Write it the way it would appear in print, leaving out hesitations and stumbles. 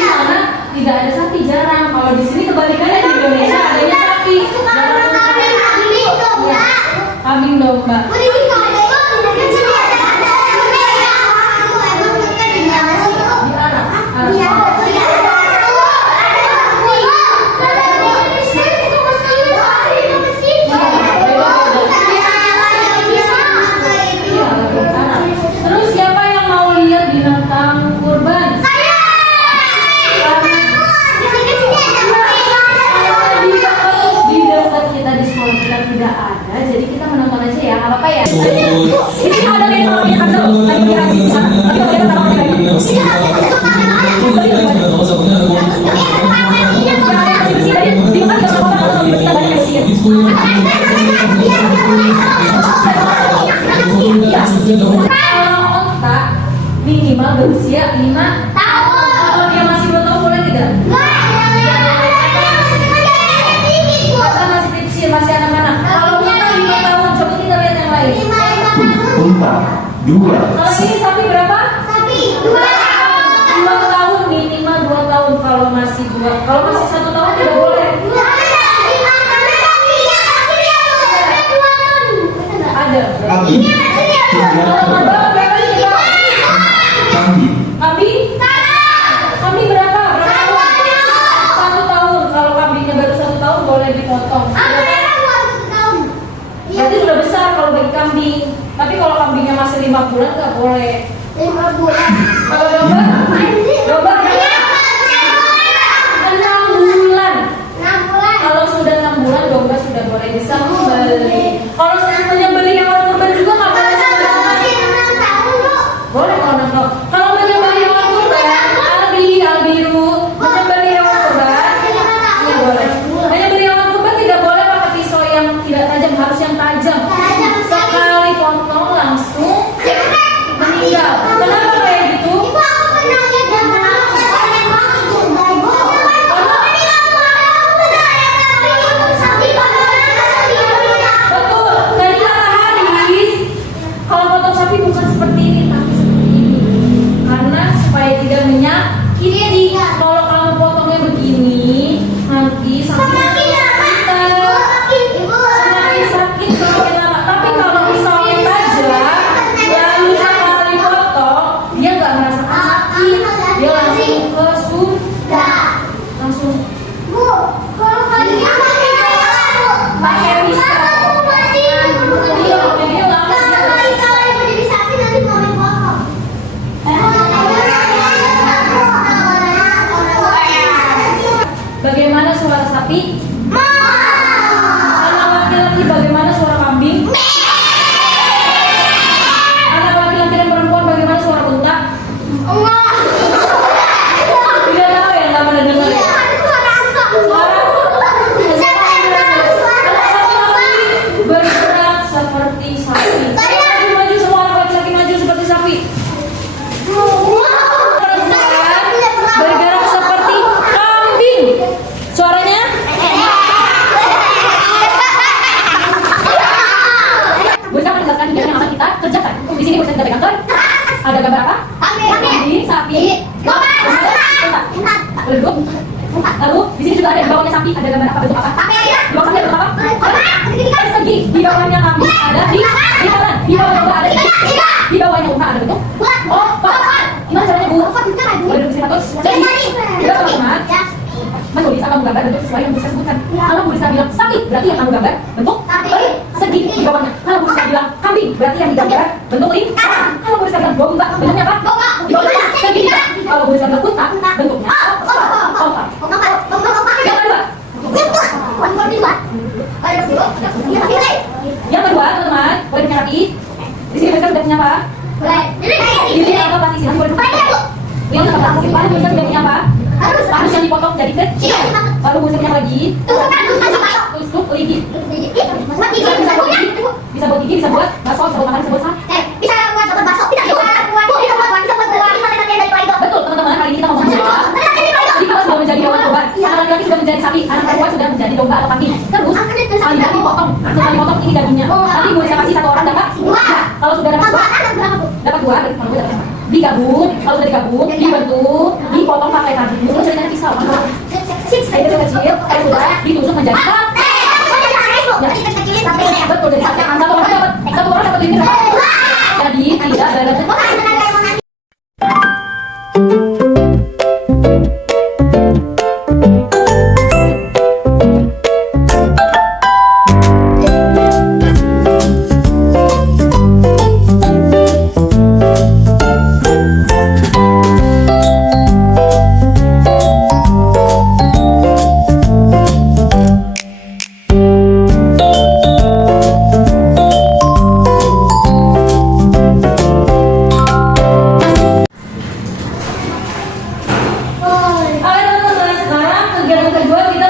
di sana tidak ada sapi, jarang. Kalau di sini kebalikannya, di Indonesia adanya sapi. Kambing domba. Terus siapa yang mau lihat binatang kurban? Di dekat kita di sekolah kita tidak ada, jadi kita menonton aja ya, apa ya? Ini ada yang namanya kantor, lagi berhasil di sana. Tapi kalau kita tahu kalau otak minimal berusia 5 tahun. Kalau dia masih 2 tahun boleh tidak? Kita masih kecil, masih anak-anak. Kalau kita 5 tahun, coba kita lihat yang lain. Unta 2. Kalau ini sapi berapa? 2 tahun, minimal 2 tahun. Kalau masih 1 tahun tidak boleh. Ada. Kambing 3. Kambing Kambing berapa? 1 tahun. Kalau kambingnya baru 1 tahun boleh dipotong. Berarti sudah besar kalau bagi kambing. Tapi kalau kambingnya masih 5 bulan nggak boleh. Kalau domba? Domba berapa? 6 bulan. Kalau sudah 6 bulan domba sudah boleh disembelih. Kalau menyembelih hewan kurban juga nggak boleh sembarangan. Boleh kalau 6 tahun. Kalau menyembelih hewan kurban, albiru, menyembelih hewan kurban, iya boleh. Menyembelih hewan kurban tidak boleh pakai pisau yang tidak tajam, harus yang tajam. Sekali potong langsung meninggal. Kenapa kayak gitu? Betul. Tadi kata Haris, kalau potong sapi bukan seperti ini, tapi seperti ini. Karena supaya tidak menyakiti. Kalau kamu potongnya begini, nanti sapinya semakin sakit semakin lama. Tapi kalau pisaunya tajam, lalu sekali potong, dia nggak merasakan sakit, dia langsung ke surga, langsung pakai pisau. Iya, jadi lama dia Bagaimana suara sapi? Anak laki-laki bagaimana suara kambing? Anak laki-laki dan perempuan bagaimana suara unta? Tidak tahu ya, nggak pernah dengar ya? Suara laki-laki bergerak seperti sapi. Maju semua anak laki-laki maju seperti sapi. Perempuan bergerak seperti kambing. Suaranya? Bisa menjelaskan kegiatan yang akan kita kerjakan. Di sini bisa kita pegang kantor. Ada gambar apa? Kambing, sapi, unta. Duduk. Lalu di sini juga ada di bawahnya sapi. Ada gambar apa? Bentuk apa? Di bawah sapi ada bentuk apa? Persegi. Di bawahnya kambing ada di kanan. Di bawah domba ada di bawahnya unta ada bentuk oval. Gimana caranya, Bu? Boleh duduk sini, Patus. Jadi, kita teman-teman menulis atau menggambar bentuk sesuai yang bisa sebutkan. Kalau Bu bisa bilang sapi, berarti yang kamu gambar bentuk persegi di bawahnya. Kalau Bu bisa bilang kambing, berarti yang digambar bentuk lingkaran. Kalau Bu bisa bilang domba, bentuknya apa? Di bawahnya segitiga. Kalau Bu bisa bilang unta, bentuknya oval. Yang kedua, teman-teman, boleh punya kaki. Di sini mereka sudah punya apa? Ini apa pasti sih? Boleh punya. Ini apa pasti? Lalu mereka sudah punya apa? Harus yang dipotong jadi kecil. Lalu bisa punya lagi. Tusuk lidi. Bisa buat gigi, bisa buat bakso, bisa buat makan, bisa buat sate. Betul teman-teman, kali ini kita ngomong soal. Jadi kita sudah menjadi hewan kurban. Anak laki-laki sudah menjadi sapi, anak perempuan sudah menjadi domba atau kambing. Terus sekali dipotong, setelah dipotong ini dagingnya. Nanti Bu bisa kasih 1 orang dapat 2. Kalau sudah dapat 2, dapat 2. Kalau Bu dapat 2. digabung, kalau udah digabung, dibentuk, dipotong pakai kardus, terus ceritanya pisau. Kayak kecil, kayak sudah ditusuk menjadi sate. Ya, betul, jadi sate. Satu orang dapat ini berapa? Jadi tidak ada. Oke teman-teman, sekarang kegiatan kedua kita